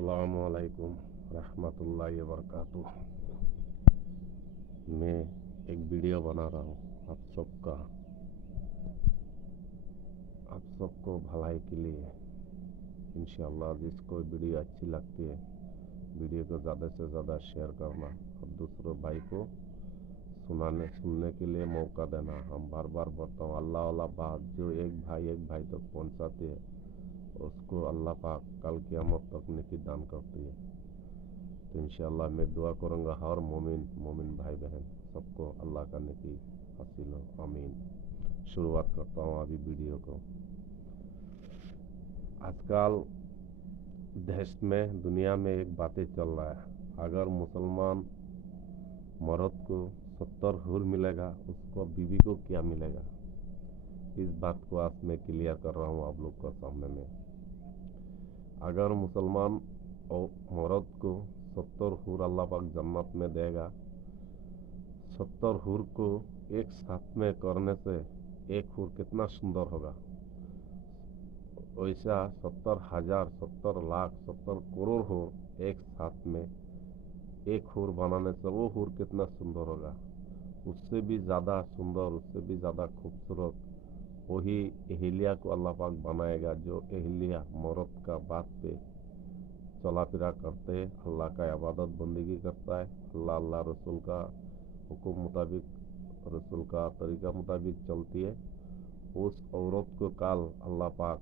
अस्सलामुअलैकुम रहमतुल्लाहि वबरकातुह। मैं एक वीडियो बना रहा हूँ आप सबको भलाई के लिए। इंशाअल्लाह जिसको वीडियो अच्छी लगती है वीडियो को ज़्यादा से ज़्यादा शेयर करना और दूसरों भाई को सुनने के लिए मौका देना। हम बार बार बोलता हूँ अल्लाह वाला बात जो एक भाई तक पहुँचाती है उसको अल्लाह पाक कल क़यामत तक नेकी दान करती है। तो इंशाअल्लाह मैं दुआ करूँगा हर मोमिन भाई बहन सबको अल्लाह का नेकी हासिल हो, आमीन। शुरुआत करता हूँ अभी वीडियो को। आजकल देश में दुनिया में एक बातें चल रहा है, अगर मुसलमान मर्द को 70 हुर मिलेगा उसको बीवी को क्या मिलेगा। इस बात को आज मैं क्लियर कर रहा हूँ आप लोग के सामने में। अगर मुसलमान और मर्द को 70 हुर अल्लाह पाक जन्नत में देगा, 70 हुर को एक साथ में करने से एक हुर कितना सुंदर होगा, वैसा 70,000 70 लाख 70 करोड़ हुर एक साथ में एक हुर बनाने से वो हुर कितना सुंदर होगा। उससे भी ज़्यादा सुंदर, उससे भी ज़्यादा खूबसूरत वही एहलिया को अल्लाह पाक बनाएगा, जो एहलिया मर्द का बात पे चला फिरा करते हैं, अल्लाह का इबादत बंदगी करता है, अल्लाह रसूल का हुक्म मुताबिक, रसूल का तरीका मुताबिक चलती है। उस औरत को काल अल्लाह पाक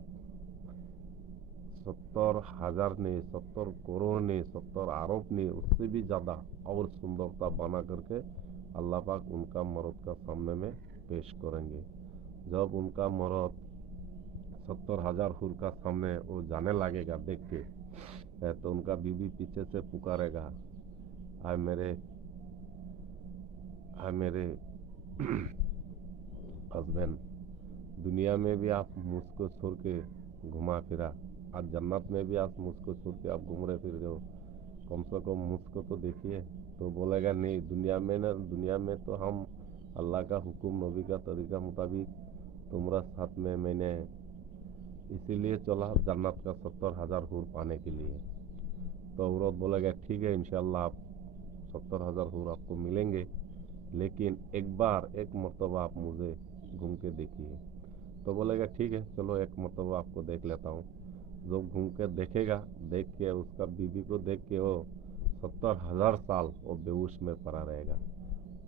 70,000 ने 70 करोड़ ने 70 अरब ने उससे भी ज़्यादा और सुंदरता बना करके अल्लाह पाक उनका मर्द का सामने में पेश करेंगे। जब उनका मर्द 70,000 हुर का सामने वो जाने लगेगा देख के, तो उनका बीवी पीछे से पुकारेगा, आए मेरे हस्बैंड, दुनिया में भी आप मुझको छोड़ के घुमा फिरा, आज जन्नत में भी आप मुझको छोड़ के आप घूम रहे फिर रहे हो, कम से कम मुझको तो देखिए। तो बोलेगा नहीं, दुनिया में तो हम अल्लाह का हुक्म नबी का तरीका मुताबिक तुम्हारा साथ में मैंने इसीलिए चला जन्नत का 70,000 हुर पाने के लिए। तो औरत बोलेगा ठीक है इंशाअल्लाह आप 70,000 हुर आपको मिलेंगे, लेकिन एक मरतबा आप मुझे घूम के देखिए। तो बोलेगा ठीक है चलो एक मरतबा आपको देख लेता हूँ। जब घूम के देखेगा, देख के उसका बीवी को देख के वो 70,000 साल वो बेहोश में पड़ा रहेगा,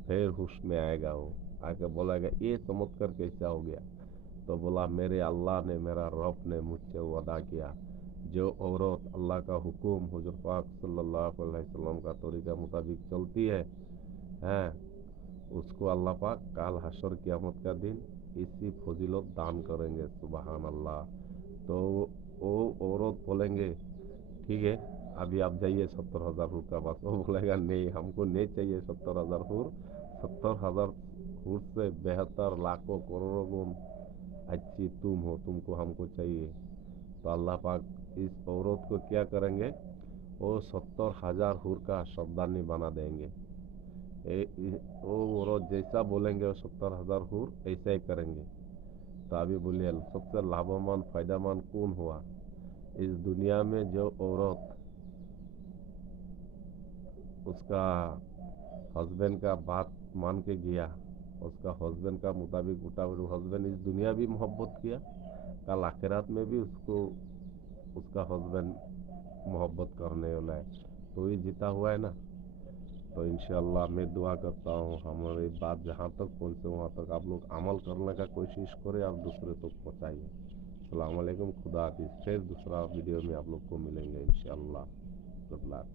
फिर होश में आएगा, वो आके बोलेगा ये चमत्कार कैसा हो गया। तो बोला मेरे अल्लाह ने, मेरा रब ने मुझसे वो अदा किया, जो औरत अल्लाह का हुक्म हुजूर पाक सल्लल्लाहु अलैहि वसल्लम का तरीका मुताबिक चलती है उसको अल्लाह पाक काल हशर क़यामत का दिन इसी फजीलत दान करेंगे। सुबहान अल्लाह। तो वो औरत बोलेंगे ठीक है अभी आप जाइए 70,000 हुर का पास। वो बोलेगा नहीं हमको नहीं चाहिए 70,000 हुर, 70,000 हुर से बेहतर लाखों करोड़ों गुण अच्छी तुम हो, तुमको हमको चाहिए। तो अल्लाह पाक इस औरत को क्या करेंगे, वो 70,000 हुर का सरदारनी बना देंगे। वो औरत जैसा बोलेंगे वो 70,000 हुर ऐसा ही करेंगे। तो अभी बोलिए सबसे लाभवान फायदामंद कौन हुआ इस दुनिया में? जो औरत उसका हस्बैंड का बात मान के गया, उसका हस्बैंड का मुताबिक उठा, हस्बैंड इस दुनिया भी मोहब्बत किया, कल आखिरात में भी उसको उसका हस्बैंड मोहब्बत करने वाला है, तो ये जीता हुआ है ना। तो इंशाअल्लाह मैं दुआ करता हूँ हमारी बात जहाँ तक पहुँचे वहाँ तक आप लोग अमल करने का कोशिश करें और दूसरे तक पहुँचाइए। अस्सलाम वालेकुम, खुदा हाफिज़। फिर दूसरा वीडियो में आप लोग को मिलेंगे इंशाअल्लाह। Good luck.